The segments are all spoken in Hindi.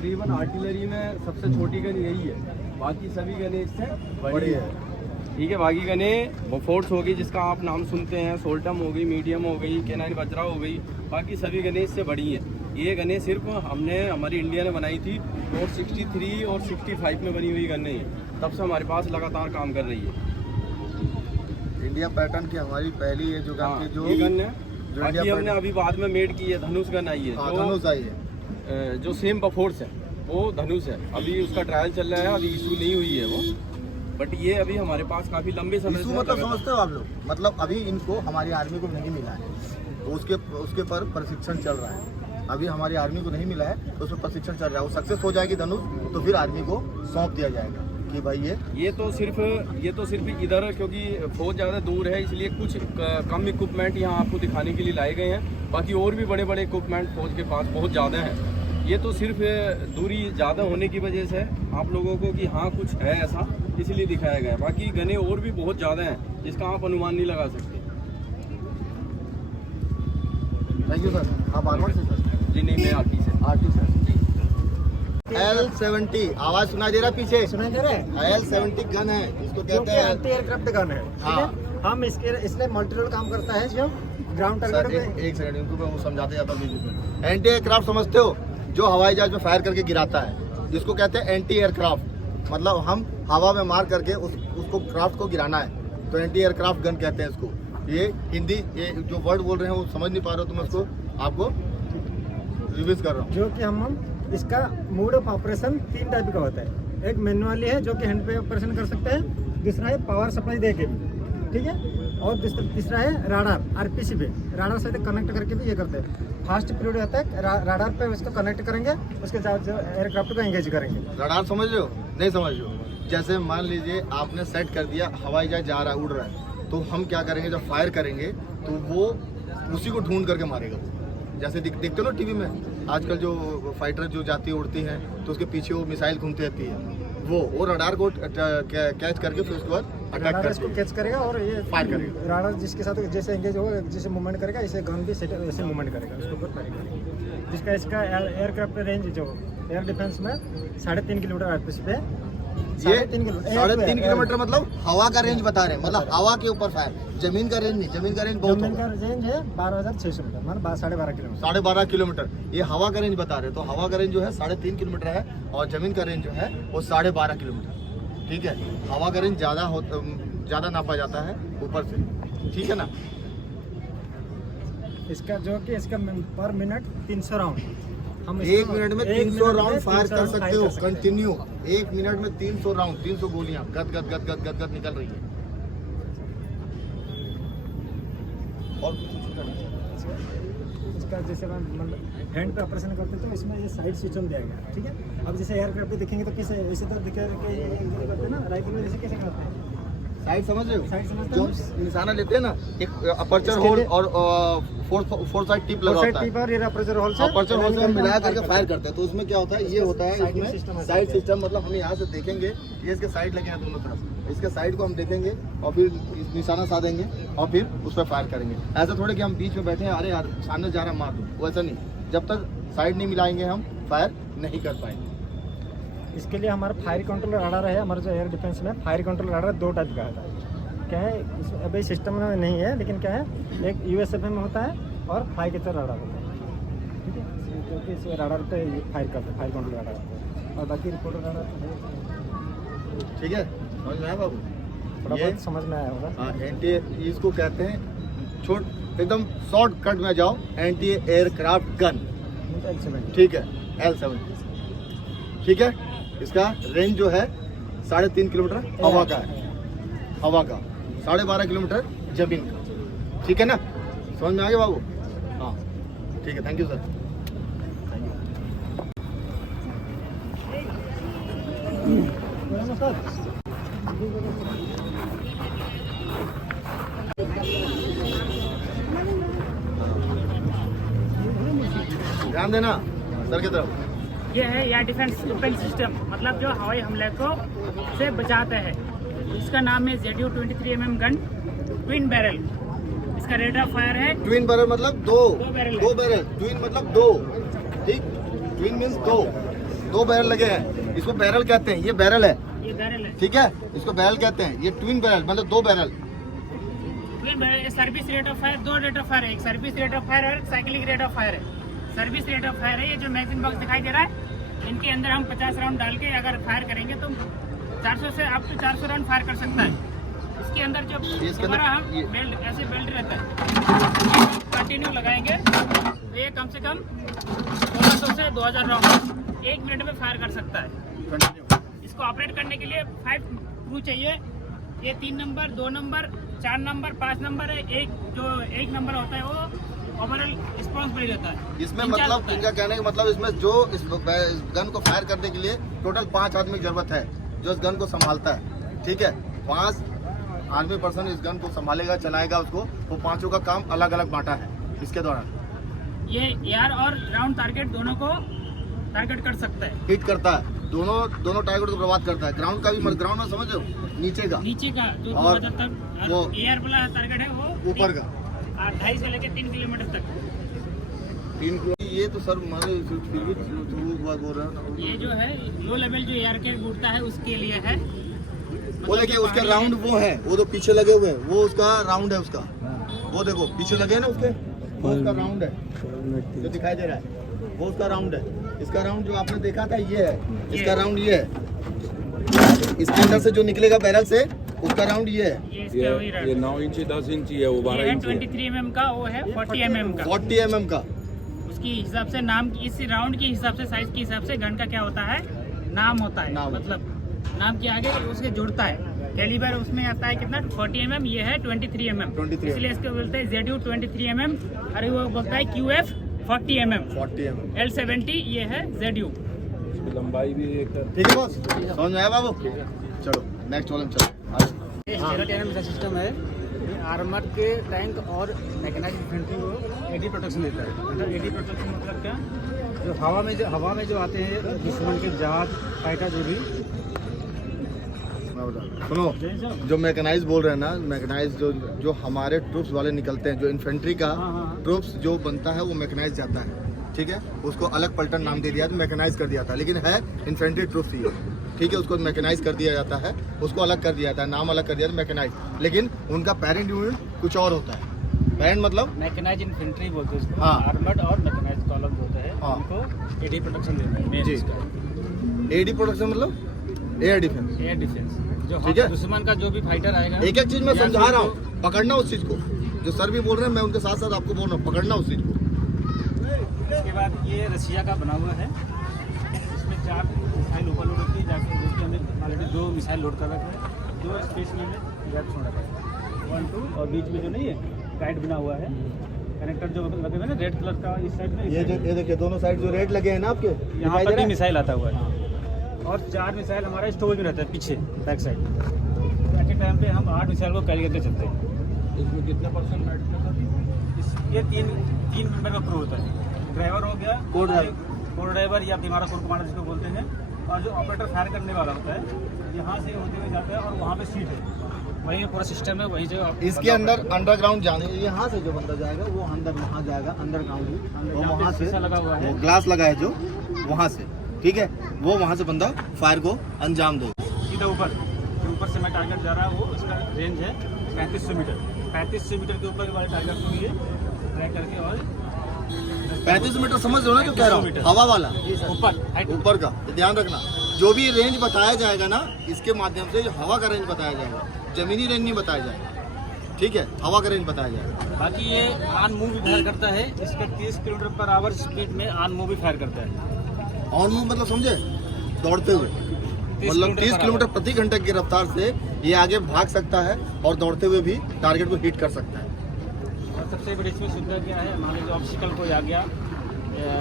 तकरीबन आर्टिलरी में सबसे छोटी गन यही है, बाकी सभी गनें इससे बड़ी है। ठीक है, बाकी गनें बोफोर्स हो गई जिसका आप नाम सुनते हैं, सोल्टम हो गई, मीडियम हो गई, K9 वज्रा हो गई, बाकी सभी गनें इससे बड़ी हैं। ये गनें सिर्फ हमने हमारी इंडिया ने बनाई थी और 63 और 65 में बनी हुई गनें हैं, तब से हमारे पास लगातार काम कर रही है। इंडिया पैटर्न की हमारी पहली है जो गन जो ये गन है। बाकी हमने अभी बाद में मेड की है, धनुष गन आई है, धनुष आई है जो सेम बोफोर्स है वो धनुष है। अभी उसका ट्रायल चल रहा है, अभी इशू नहीं हुई है वो, बट ये अभी हमारे पास काफी लंबे समय से मतलब समझते हो आप लोग, मतलब अभी इनको हमारी आर्मी को नहीं मिला है, तो उसके पर प्रशिक्षण चल रहा है। अभी हमारी आर्मी को नहीं मिला है तो उसमें प्रशिक्षण चल रहा है। वो सक्सेस हो जाएगी धनुष तो फिर आर्मी को सौंप दिया जाएगा कि भाई ये तो सिर्फ इधर, क्योंकि फौज ज़्यादा दूर है इसलिए कुछ कम इक्विपमेंट यहाँ आपको दिखाने के लिए लाए गए हैं। बाकी और भी बड़े बड़े इक्विपमेंट फौज के पास बहुत ज़्यादा हैं। ये तो सिर्फ दूरी ज़्यादा होने की वजह से आप लोगों को कि हाँ कुछ है ऐसा, इसलिए दिखाया गया है। बाकी गने और भी बहुत ज़्यादा हैं जिसका आप अनुमान नहीं लगा सकते। Thank you sir. आप आर्मर से सर? जी नहीं, मैं आर्टी से। आर्टी सर जी। L70 आवाज सुनाई दे रहा है पीछे? सुनाई दे रहा है? L70 गन है, इसको कहते हैं एंटी एयरक्राफ्ट गन है। हाँ। हम इसलिए मल्टी रोल काम करता है जो ग्राउंड टारगेट पे। एक सेकंड इनको मैं समझाते जाता हूँ। एंटी एयरक्राफ्ट समझते हो? जो हवाई जहाज में फायर करके गिराता है, जिसको कहते हैं एंटी एयरक्राफ्ट। मतलब हम हवा में मार करके उसको क्राफ्ट को गिराना है, तो एंटी एयरक्राफ्ट गन कहते हैं इसको। ये हिंदी, ये जो वर्ड बोल रहे हैं वो समझ नहीं पा रहे हो, तो मैं उसको आपको रिवीज कर रहा हूँ। जो कि हम इसका मोड ऑफ ऑपरेशन 3 टाइप का होता है। एक मैनुअली है जो कि हैंड पे ऑपरेशन कर सकते हैं, दूसरा है पावर सप्लाई दे के भी, ठीक है, और तीसरा है राडार, आरपीसी पे राडार से कनेक्ट करके भी ये करते हैं। फास्ट पीरियड होता है, राडार पे उसको कनेक्ट करेंगे, उसके साथ जो एयरक्राफ्ट को एंगेज करेंगे। राडार समझ रहे हो? नहीं समझ रहे हो? जैसे मान लीजिए आपने सेट कर दिया, हवाई जहाज जा रहा है, उड़ रहा है, तो हम क्या करेंगे, जब फायर करेंगे तो वो उसी को ढूंढ करके मारेगा। जैसे देखते हो ना टीवी में आजकल जो फाइटर जो जाती है उड़ती हैं, तो उसके पीछे वो मिसाइल घूमती रहती है, वो रडार को कैच करके फिर उसके बाद अटैक करके इसको कैच करेगा और ये फायर करेगा। राडार जिसके साथ जैसे एंगेज होगा, जैसे मूवमेंट करेगा, इसे गन भी ऐसे मूवमेंट करेगा, उसके ऊपर फायर करेगा। जिसका इसका एयरक्राफ्ट रेंज जो एयर डिफेंस में 3.5 किलोमीटर आरपीसी पे, ये 3.5 किलोमीटर मतलब हवा का रेंज बता रहे हैं, मतलब हवा के ऊपर फायर, जमीन का रेंज नहीं। जमीन का रेंज बहुत जमीन का रेंज है 12,600 मीटर, मतलब 12.5 किलोमीटर। 12.5 किलोमीटर ये हवा का रेंज बता रहे हैं। तो हवा का रेंज जो है 3.5 किलोमीटर है, और जमीन का रेंज जो है वो 12.5 किलोमीटर। ठीक है, हवा का रेंज ज़्यादा नापा जाता है ऊपर से, ठीक है ना। इसका जो कि इसका पर मिनट 300 राउंड, हम 1 मिनट में 300 राउंड फायर कर सकते हो कंटिन्यू। 1 मिनट में 300 राउंड, 300 गोलियां गद गद गद गद गद गद निकल रही है। और इसका जैसे मतलब हैंड पे ऑपरेशन करते तो इसमें ये साइड सिस्टम दिया गया, ठीक है। अब जैसे एयरक्राफ्ट पे देखेंगे तो कैसे ऐसे तो दिखेगा कि करते हैं ना, राइफल में जैसे कैसे करते हैं, साइड समझ रहे हो? साइड समझते जो हैं। निशाना लेते हैं ना, एक अपर्चर होल और फोर साइड टिप लगा होता है। और ये अपर्चर होल से अपर्चर होल से हम मिला करके फायर करते हैं। तो उसमें क्या होता है, ये होता है Sighting इसमें system है। साइड सिस्टम, मतलब हम यहाँ से देखेंगे, ये इसके साइड लगे हैं दोनों तरफ, इसके साइड को हम देखेंगे और फिर निशाना साधेंगे और फिर उस पर फायर करेंगे। ऐसा थोड़े कि हम बीच में बैठे हैं, अरे यार सामने जा रहा मार दो, वैसा नहीं। जब तक साइड नहीं मिलाएंगे हम फायर नहीं कर पाएंगे। इसके लिए हमारा फायर कंट्रोल राडार है। हमारा जो एयर डिफेंस में फायर कंट्रोल राडार 2 टाइप का है। क्या है, अभी सिस्टम में नहीं है, लेकिन क्या है, एक यूएसएफ में होता है और फायर की तरह राडार होता है, ठीक है, क्योंकि इस राडार पे फायर करते हैं, फायर कंट्रोल राडार, और बाकी रिपोर्टर राडार। ठीक है, समझ में आया बाबू? थोड़ा बहुत समझ में आया होगा। हाँ, एंटी, इसको कहते हैं एकदम शॉर्टकट में जाओ, एंटी एयरक्राफ्ट गन, ठीक है, L70, ठीक है। इसका रेंज जो है 3.5 किलोमीटर हवा का है, हवा का 12.5 किलोमीटर जमीन का, ठीक है ना। समझ में आ गया बाबू? हाँ ठीक है, थैंक यू सर। ध्यान देना सर की तरफ। ये है एयर डिफेंस वेपन सिस्टम, मतलब जो हवाई हमले को से बचाते हैं। इसका नाम है ZU-23 mm gun, twin barrel. इसका रेट ऑफ फायर है ट्विन बैरल मतलब दो बैरल, ट्विन मतलब दो, ठीक, ट्विन मीन्स दो, दो बैरल लगे हैं, इसको बैरल कहते हैं, ये बैरल है, ये बैरल है। ठीक है, इसको बैरल कहते हैं। ये ट्विन बैरल मतलब दो barrel. Service rate of fire, दो रेट ऑफ फायर है, एक सर्विस रेट ऑफ फायर और एक साइक्लिक रेट ऑफ फायर है। सर्विस रेट ऑफ फायर है, ये जो मैगजीन बॉक्स दिखाई दे रहा है, इनके अंदर हम 50 राउंड डाल के अगर फायर करेंगे तो 400 से अप टू 400 राउंड फायर कर सकता है। इसके अंदर जो इसके अंदर हमारा हम ये- बेल्ट, ऐसे बेल्ट रहता है, कंटिन्यू लगाएंगे तो ये कम से कम 1600 से 2000 राउंड 1 मिनट में फायर कर सकता है। इसको ऑपरेट करने के लिए 5 क्रू चाहिए। ये 3 नंबर, 2 नंबर, 4 नंबर, 5 नंबर है। एक नंबर होता है वो ओवरऑल रिस्पॉन्सिबल रहता है। इसमें इंचार्ज मतलब होता है। इनका कहने का मतलब इसमें जो इस गन को फायर करने के लिए टोटल 5 आदमी की जरूरत है जो इस गन को संभालता है, ठीक है। 5 आर्मी पर्सन इस गन को संभालेगा, चलाएगा उसको। वो पांचों का काम अलग अलग बांटा है इसके दौरान। ये एयर और ग्राउंड टारगेट दोनों को टारगेट कर सकता है। हिट करता है, दोनों टारगेट को बर्बाद करता है। ग्राउंड का भी, ग्राउंड में समझ रहे हो, नीचे का, नीचे का जो और 2000 तक वो एयर वाला टारगेट है वो ऊपर का 2.5 से लेकर 3 किलोमीटर तक। 3 किलो। ये तो सर माने फिर भी बोल रहे हैं। ये जो है लो लेवल जो एयर के उड़ता है उसके लिए है। वो देखिए उसके राउंड वो है, वो तो पीछे लगे हुए हैं, वो उसका राउंड है उसका। वो देखो पीछे लगे हैं ना उसके, वो उसका राउंड है जो दिखाई दे रहा है, वो उसका राउंड है। इसका राउंड जो आपने देखा था ये है, इसका राउंड ये है। इसके अंदर से जो निकलेगा बैरल से उसका राउंड ये है। ये इसका वही ये 9 इंची 10 इंची है, वो 12 है इंची है। 23 mm का, वो है 40 mm का। 40 mm का। उसकी हिसाब से नाम, इस राउंड के हिसाब से, साइज के हिसाब से गन का क्या होता है, नाम होता है। नाम। मतलब नाम के आगे उसके जुड़ता है। कैलिबर उसमें आता है कितना, 40 mm, ये है 23 mm। 23 इसलिए इसको बोलते हैं ZU 23 mm, और वो बोलता है QF 40 mm। 40 mm। L70 ये है ZU। इसकी लंबाई भी एक ठीक है बॉस, समझ में आया बाबू? चलो नेक्स्ट वाले में चलो। ये स्टेरल मिसाइल सिस्टम है, ये आर्मर के टैंक और मैकेनाइज्ड इन्फेंट्री को एडी प्रोटेक्शन देता है। मतलब एडी प्रोटेक्शन मतलब क्या, जो हवा में जो आते हैं दुश्मन के जहाज, फाइटर, जो भी। सुनो, जो मैकेनाइज बोल रहे हैं ना, मैकेनाइज जो हमारे ट्रूप्स वाले निकलते हैं, जो इन्फेंट्री का ट्रूप्स जो बनता है वो मैकेनाइज जाता है, ठीक है। उसको अलग पलटन नाम दे दिया तो मैकेनाइज कर दिया था, लेकिन है इन्फेंट्री ट्रूप्स ही है, ठीक है। उसको मैकेनाइज कर दिया जाता है, उसको अलग कर दिया जाता है, नाम अलग कर दिया था मैकेनाइज, लेकिन उनका पेरेंट यूनिट कुछ और होता है। पेरेंट मतलब मैकेनाइज्ड इन्फेंट्री बोलते हैं उसको। हाँ। आर्मर्ड और मैकेनाइज्ड कॉलम होता है, हाँ। उनको एडी प्रोटेक्शन देता है। जी। एडी प्रोटेक्शन मतलब एयर डिफेंस, एयर डिफेंस, जो ठीक है। दुश्मन का जो भी फाइटर आएगा, एक एक चीज मैं समझा रहा हूँ, पकड़ना उस चीज को। जो सर भी बोल रहे हैं, मैं उनके साथ साथ आपको बोल रहा हूँ, पकड़ना उस चीज को। इसके बाद ये रशिया का बना हुआ है, इसमें 4 मिसाइल ऊपर लोड होती है, जाके जो कि हमने ऑलरेडी 2 मिसाइल लोड कर रखे हैं, 2 स्पेस में गैप छोड़ रखा है, 1 2, और बीच में जो नहीं है गाइड बना हुआ है, कनेक्टर जो लगे हुए हैं ना रेड कलर का, इस साइड में, ये देखिए दोनों साइड जो रेड लगे हैं ना आपके, यहाँ दिखाई दे पर भी रहा है? मिसाइल आता हुआ है। और 4 मिसाइल हमारा स्टोरेज में रहता है पीछे back side. At a time पे हम 8 मिसाइल को कैरी करके चलते हैं। इसमें कितने परसेंट बैठने ये 3 मेंबर का क्रू होता है। ड्राइवर हो गया, को ड्राइवर या हमारा कोर कमांडर जिसको बोलते हैं, और जो ऑपरेटर फायर करने वाला होता है, यहाँ से होते हुए जाता है और वहाँ पे सीट है, वहीं पूरा सिस्टम है, वहीं जो इसके अंदर अंडरग्राउंड जाने, यहाँ से जो बंदा जाएगा वो अंदर वहाँ जाएगा, अंडरग्राउंड, वो वहाँ से शीशा लगा हुआ है, वो ग्लास लगा है जो वहाँ से, ठीक है, वो वहाँ से बंदा फायर को अंजाम देगा। सीधा ऊपर से मैं टारगेट जा रहा है, वो इसका रेंज है 3500 मीटर। 3500 मीटर के ऊपर वाले टारगेट को ये ट्रैक करके, और 35 मीटर समझ लो ना जो कह रहा हूँ, हवा वाला ऊपर का, तो ध्यान रखना। जो भी रेंज बताया जाएगा ना, इसके माध्यम से हवा का रेंज बताया जाएगा, जमीनी रेंज नहीं बताया जाएगा, ठीक है, हवा का रेंज बताया जाएगा। बाकी ये ऑन मूव भी फायर करता है, इसके 30 किलोमीटर पर आवर स्पीड में ऑन मूव भी फायर करता है। ऑन मूव मतलब समझे, दौड़ते हुए, मतलब 30 किलोमीटर प्रति घंटे की रफ्तार से ये आगे भाग सकता है और दौड़ते हुए भी टारगेट को हिट कर सकता है। और सबसे बड़ी इसमें सुविधा क्या है, मान लीजिए ऑब्स्टिकल कोई आ गया,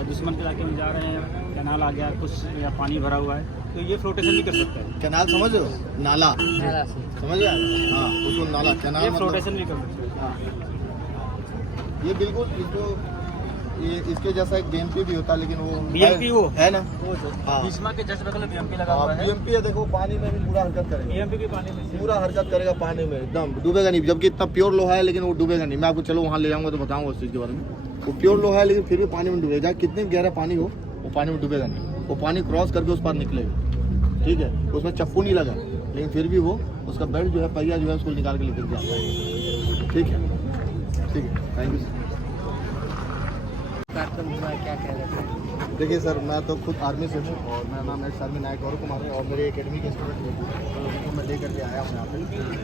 दुश्मन के इलाके में जा रहे हैं, कैनाल आ गया कुछ, या पानी भरा हुआ है, तो ये फ्लोटेशन भी कर सकता है। कैनाल समझ रहे हो, नाला समझ गया, हाँ उसको नाला, कैनाल ये मतलब फ्लोटेशन भी कर सकता है। ये बिल्कुल इसको, ये इसके जैसा एक बीएमपी भी होता है, लेकिन वो BMP वो है ना, हाँ बीचमा के जस्ट बगल में BMP लगा हुआ है। बीएमपी है, देखो पानी में भी पूरा हरकत करेगा, BMP भी पानी में पूरा हरकत करेगा पानी में, एकदम डूबेगा नहीं, जबकि इतना प्योर लोहा है लेकिन वो डूबेगा नहीं। मैं आपको चलो वहाँ ले जाऊँगा तो बताऊँगा उस चीज़ के बारे में। वो प्योर लोहा है लेकिन फिर भी पानी में डूबेगा, कितने गहरा पानी हो वो पानी में डूबेगा नहीं। वो पानी क्रॉस करके उस पार निकलेगा, ठीक है। उसमें चप्पू नहीं लगा, लेकिन फिर भी वो उसका बेल्ट जो है, पहिया जो है, उसको निकाल के लेकर जाता है, ठीक है। ठीक है, थैंक यू। क्या कह रहे थे? देखिए सर, मैं तो खुद आर्मी से हूँ और मेरा नाम एक्स आर्मी नायक गौरव कुमार है और मेरे एकेडमी के स्टूडेंट उनको मैं लेकर के आया हूँ यहाँ पे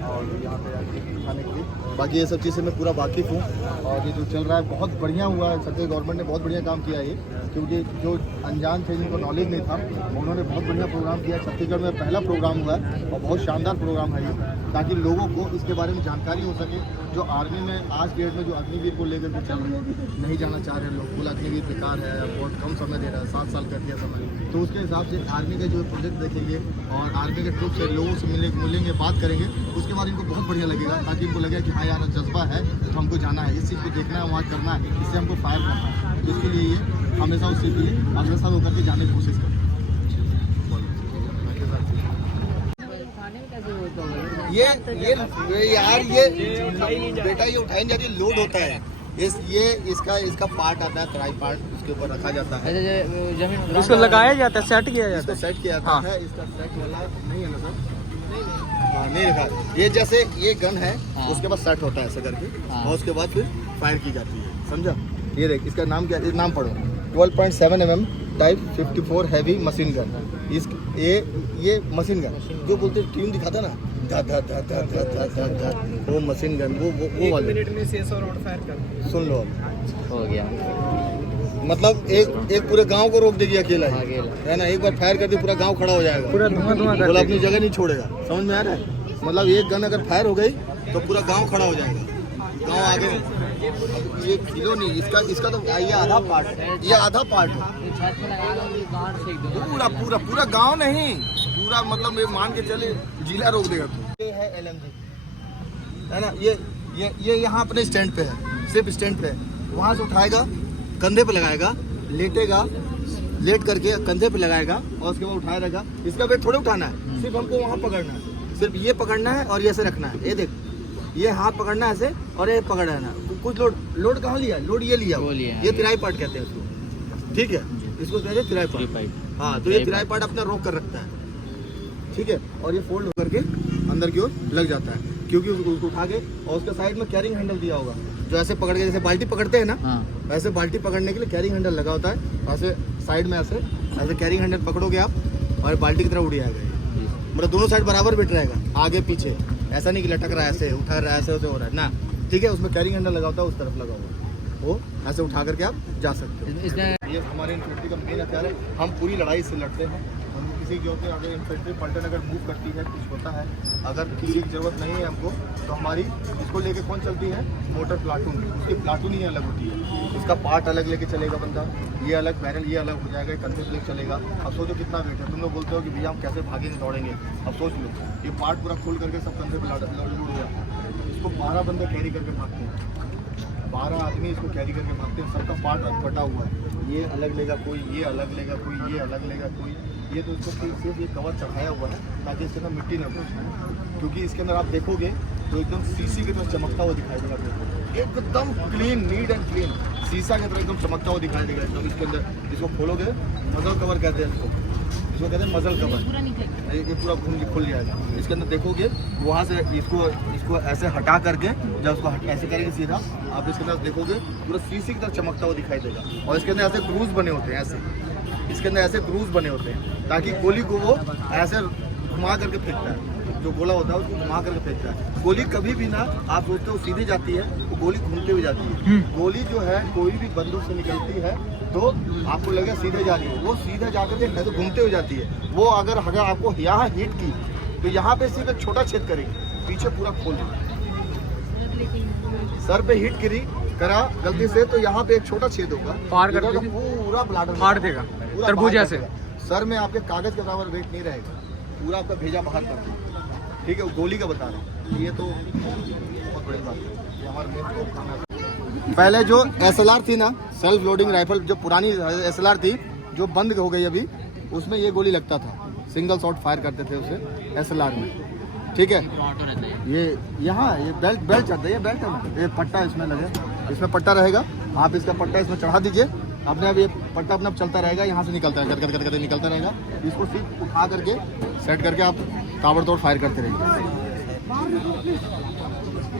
और यहाँ पे दिखाने के लिए। बाकी ये सब चीज़ से मैं पूरा वाकिफ़ हूँ और ये जो चल रहा है बहुत बढ़िया हुआ है। छत्तीसगढ़ गवर्नमेंट ने बहुत बढ़िया काम किया है ये, क्योंकि जो अनजान थे, जिनको नॉलेज नहीं था, उन्होंने बहुत बढ़िया प्रोग्राम किया। छत्तीसगढ़ में पहला प्रोग्राम हुआ है और बहुत शानदार प्रोग्राम है ये, ताकि लोगों को इसके बारे में जानकारी हो सके। जो आर्मी में आज के डेट में जो अग्निवीर को लेकर के चल रहे हैं, नहीं जाना चाह रहे लोग, बोला अग्निवीर बेकार है, बहुत कम समय दे रहा है, 7 साल कर दिया समय, तो उसके हिसाब से आर्मी के जो प्रोजेक्ट देखेंगे और आर्मी के ट्रूप से लोगों से मिलेंगे, बात करेंगे, उसके बाद इनको बहुत बढ़िया लगेगा, ताकि इनको लगेगा कि हाँ यार जज्बा है तो हमको जाना है, इस चीज़ को देखना है, वहाँ करना है, इससे हमको फायर करना है। इसके लिए ये हमेशा उस चीज़ के लिए अग्रसर होकर के जाने की कोशिश करें। ये यार ये बेटा ये उठाई नहीं जाती, लोड होता है। इसका पार्ट आता है, ट्राई पार्ट, उसके ऊपर रखा जाता है, जमीन इसको लगाया जाता है, सेट किया जाता इसको सेट किया जाता है। इसका सेट वाला नहीं है ना सर? हाँ, नहीं रखा। ये जैसे ये गन है, उसके बाद सेट होता है ऐसे करके और उसके बाद फिर फायर की जाती है, समझा? ये देख, इसका नाम क्या है? नाम पढ़ो, 12.7 mm type 54 heavy machine gun. ये मशीन गन जो बोलते ट्यून दिखाता ना, धा धा धा धा धा धा धा धा, वो मशीन गन, वो वाले। मिनट में 600 राउंड फायर कर सुन लो, अब हो गया, मतलब एक पूरे गांव को रोक देगी अकेला ही, है ना? एक बार फायर कर दी, पूरा गांव खड़ा हो जाएगा, पूरा धुआं बोला अपनी जगह नहीं छोड़ेगा। समझ में आ रहा है? मतलब एक गन अगर फायर हो गई तो पूरा गांव खड़ा हो जाएगा, गांव आगे। ये किलो नहीं, इसका तो ये आधा पार्ट है, ये आधा पार्ट है। पूरा गांव नहीं, पूरा मतलब ये मान के चले जिला रोक देगा। तो ये है LMG, है ना? ये यहाँ अपने स्टैंड पे है, सिर्फ स्टैंड पे है। वहाँ से उठाएगा, कंधे पे लगाएगा, लेटेगा, लेट करके कंधे पे लगाएगा और उसके बाद उठाया रहेगा। इसका वेट थोड़े उठाना है, सिर्फ हमको वहाँ पकड़ना है, सिर्फ ये पकड़ना है और ये ऐसे रखना है। ये देख, ये हाथ पकड़ना है ऐसे और ये पकड़ना है ना। कुछ लोड कहाँ लिया? लोड ये लिया, ये तिराई पार्ट कहते हैं इसको, ठीक है? इसको कहते हैं तिराई पार्ट। हाँ, तो ये तिराई पार्ट अपना रोक कर रखता है, ठीक है? और ये फोल्ड होकर के अंदर की ओर लग जाता है, क्योंकि उसको उठा के और उसके साइड में कैरिंग हैंडल दिया होगा, जो ऐसे पकड़ के, जैसे बाल्टी पकड़ते हैं ना, वैसे बाल्टी पकड़ने के लिए कैरिंग हैंडल लगा होता है। ऐसे साइड में ऐसे कैरिंग हैंडल पकड़ोगे आप और बाल्टी की तरह उड़ जाएगा। मतलब दोनों साइड बराबर बैठ रहेगा, आगे पीछे, ऐसा नहीं कि लटक रहा है, ऐसे उठा रहा है, ऐसे हो रहा है ना, ठीक है? उसमें कैरिंग हैंडल लगा होता है, उस तरफ लगा हुआ, वो ऐसे उठा करके आप जा सकते हो। ये हमारे इन्फेंट्री का मेन हथियार है। हम पूरी लड़ाई से लड़ते हैं। हम किसी की होते हैं, अगर इन्फेंट्री पलटन अगर मूव करती है, कुछ होता है, अगर किसी की ज़रूरत नहीं है हमको, तो हमारी इसको लेके कौन चलती है? Motor platoon. उसकी प्लाटून ही अलग होती है, उसका पार्ट अलग लेके चलेगा बंदा, ये अलग बैरल, ये अलग हो जाएगा, कंधे पे लेके चलेगा। अब सोचो कितना वेट है। तुम लोग बोलते हो कि भैया हम कैसे भागेंगे, दौड़ेंगे, अब सोच लो, ये पार्ट पूरा खोल करके सब कंधे पे लाड़ हो जाता है। इसको 12 बंदे कैरी करके भागते हैं, 12 आदमी इसको कैरी करके भागते हैं। सबका पार्ट बटा हुआ है, ये अलग लेगा कोई, ये अलग लेगा कोई, ये अलग लेगा कोई। ये तो इसको सिर्फ ये कवर चढ़ाया हुआ है ताकि इसके अंदर मिट्टी न घुसे, क्योंकि इसके अंदर आप देखोगे तो एकदम शीशी की तरह चमकता हुआ दिखाई देगा, एकदम क्लीन, नीट एंड क्लीन, शीशा की तरह एकदम चमकता हुआ दिखाई देगा एकदम। इसके अंदर इसको खोलोगे, मजल कवर कहते हैं इसको कहते हैं मजल कवर। ये पूरा घूम के खुल जाएगा। इसके अंदर देखोगे वहाँ से इसको ऐसे हटा करके, जब उसको ऐसे करेंगे सीधा, आप इसके अंदर देखोगे पूरा शीशे की तरह चमकता हुआ दिखाई देगा। और इसके अंदर ऐसे ग्रूव्स बने होते हैं, ऐसे इसके अंदर ऐसे ग्रूव्स बने होते हैं ताकि गोली को वो ऐसे घुमा करके फेंकता है, जो गोला होता है उसको घुमा करके फेंकता है। गोली कभी भी ना आप सोचते हो सीधे जाती है, वो गोली घूमते हुए जाती है। गोली जो है कोई भी बंदूक से निकलती है तो आपको लगेगा सीधे जा रही है, वो सीधे जाकर के तो घूमते हुए जाती है। वो अगर आपको यहाँ हिट की तो यहाँ पे सिर्फ एक छोटा छेद करेगी, पीछे पूरा खोल देगी। सर पे हिट करा गलती से तो यहाँ पे एक छोटा छेद होगा, पार कर देगा, पूरा ब्लाडर फाड़ देगा, तरबूजा से। सर में आपके कागज के बराबर वेट नहीं रहेगा, पूरा आपका भेजा बाहर कर देगा, ठीक है? गोली का बता रहा हूँ, ये तो बहुत बड़ी बात है। ये हमारे मेन को खाना। पहले जो SLR थी ना, सेल्फ लोडिंग राइफल, जो पुरानी SLR थी जो बंद हो गई अभी, उसमें ये गोली लगता था, सिंगल शॉट फायर करते थे उसे SLR में, ठीक है? ये यहाँ ये बेल्ट जाता है, ये बेल्ट है ना, ये पट्टा इसमें लगे, इसमें पट्टा रहेगा, आप इसका पट्टा इसमें चढ़ा दीजिए अपने आप ये पट्टा अपना चलता रहेगा, यहाँ से निकलता है, कर कर निकलता रहेगा। इसको सिर्फ उठा करके सेट करके आप ताबड़तोड़ फायर करते रहिए।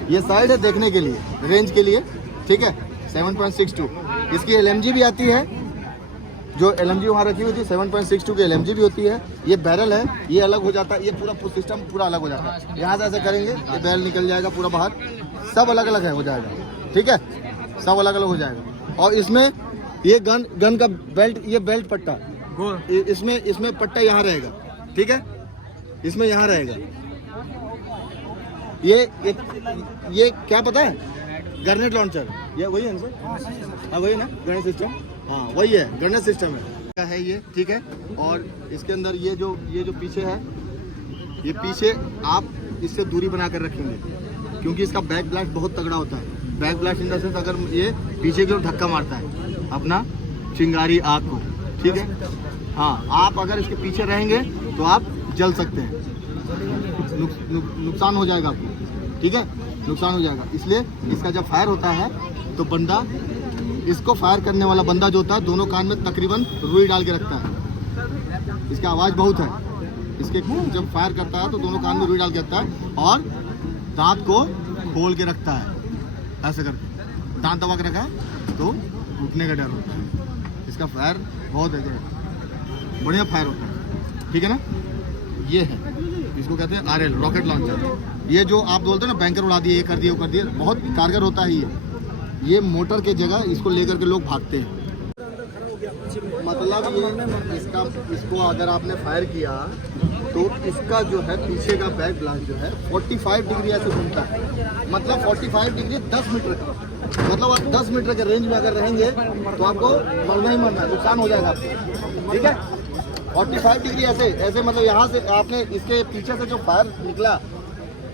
ये साइड है देखने के लिए, रेंज के लिए, ठीक है। 7.62 इसकी LMG भी आती है, जो LMG वहाँ रखी हुई थी 7.62 की LMG भी होती है। ये बैरल है, ये अलग हो जाता है, ये पूरा सिस्टम पूरा अलग हो जाता है। यहाँ से ऐसे करेंगे ये बैरल निकल जाएगा पूरा बाहर, सब अलग अलग है हो जाएगा, ठीक है, सब अलग अलग हो जाएगा। और इसमें ये गन का बेल्ट, ये बेल्ट पट्टा इसमें पट्टा यहाँ रहेगा, ठीक है, इसमें यहाँ रहेगा। ये क्या पता है, ग्रेनेड लॉन्चर, ये वही है ना सर? हाँ वही ना ग्रेनेड सिस्टम, हाँ वही है, ग्रेनेड सिस्टम है ये, ठीक है। और इसके अंदर ये जो पीछे है, ये पीछे आप इससे दूरी बना कर रखेंगे, क्योंकि इसका बैक ब्लास्ट बहुत तगड़ा होता है। Back blast in the sense अगर ये पीछे की ओर धक्का मारता है अपना चिंगारी आग को, ठीक है। हाँ, आप अगर इसके पीछे रहेंगे तो आप जल सकते हैं, नुकसान हो जाएगा आपको, ठीक है, नुकसान हो जाएगा। इसलिए इसका जब फायर होता है तो बंदा, इसको फायर करने वाला बंदा जो होता है, दोनों कान में तकरीबन रुई डाल के रखता है। इसकी आवाज़ बहुत है, इसके जब फायर करता है तो दोनों कान में रुई डाल के रखता है और दांत को खोल के रखता है, ऐसे करके दांत दबा के रखा है तो टूटने का डर होता है। इसका फायर बहुत है, बढ़िया फायर होता है, ठीक है ना। ये है, इसको कहते हैं RL रॉकेट लॉन्चर। ये जो आप बोलते हैं ना बैंकर उड़ा दिए, ये कर दिए, वो कर दिए, बहुत कारगर होता है ये मोटर के जगह इसको लेकर के लोग भागते हैं। मतलब ये इसको अगर आपने फायर किया तो इसका जो है पीछे का बैक ब्लास्ट जो है 45 डिग्री ऐसे घूमता है, मतलब 45 डिग्री 10 मीटर का, मतलब आप 10 मीटर के रेंज में अगर रहेंगे तो आपको मरना ही मरना है, नुकसान हो जाएगा आपको, ठीक है। 45 डिग्री ऐसे मतलब यहाँ से आपने इसके पीछे से जो फायर निकला,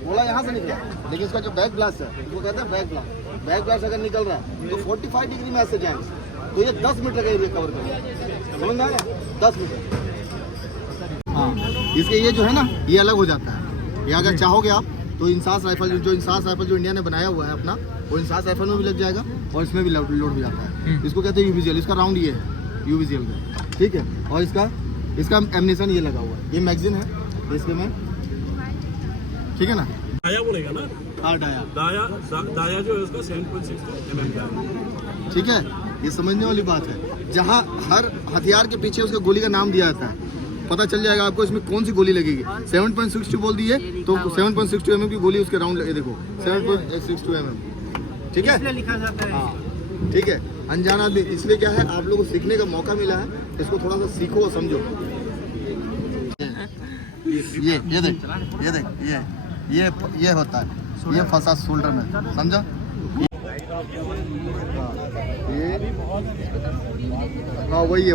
बोला यहाँ से निकला, लेकिन इसका जो बैक ब्लास्ट है वो कहते हैं बैक ब्लास्ट। बैक ब्लास्ट अगर निकल रहा है तो 45 डिग्री में ऐसे जाएंगे तो ये 10 मीटर का एरिया कवर करेगा, समझ में आ रहा है, 10 मीटर। हाँ, इसके ये जो है ना, ये अलग हो जाता है। ये अगर चाहोगे आप तो इंसास राइफल जो इंडिया ने बनाया हुआ है अपना, वो इंसास राइफल में भी लग जाएगा और इसमें भी लोड हो जाता है। इसको कहते हैं UVGL, इसका राउंड ये है UVGL का, ठीक है। और इसका एमनिशन ये लगा हुआ है, ये मैगजीन है इसके में, ठीक है ना। डाया बोलेगा ना, हाँ दाया जो है उसका 7.62 mm का है, ठीक है। ये समझने वाली बात है, जहाँ हर हथियार के पीछे उसका गोली का नाम दिया जाता है, पता चल जाएगा आपको इसमें कौन सी गोली लगेगी। 7.62 बोल दी है तो 7.62 mm की गोली उसके राउंड लगे, देखो 7.62 mm, ठीक है, लिखा जाता है। हाँ ठीक है, अनजाना आदमी, इसलिए क्या है आप लोगों को सीखने का मौका मिला है, इसको थोड़ा सा सीखो और समझो। ये देख ये होता है, ये फंसा शोल्डर में, समझा। ये हाँ वही है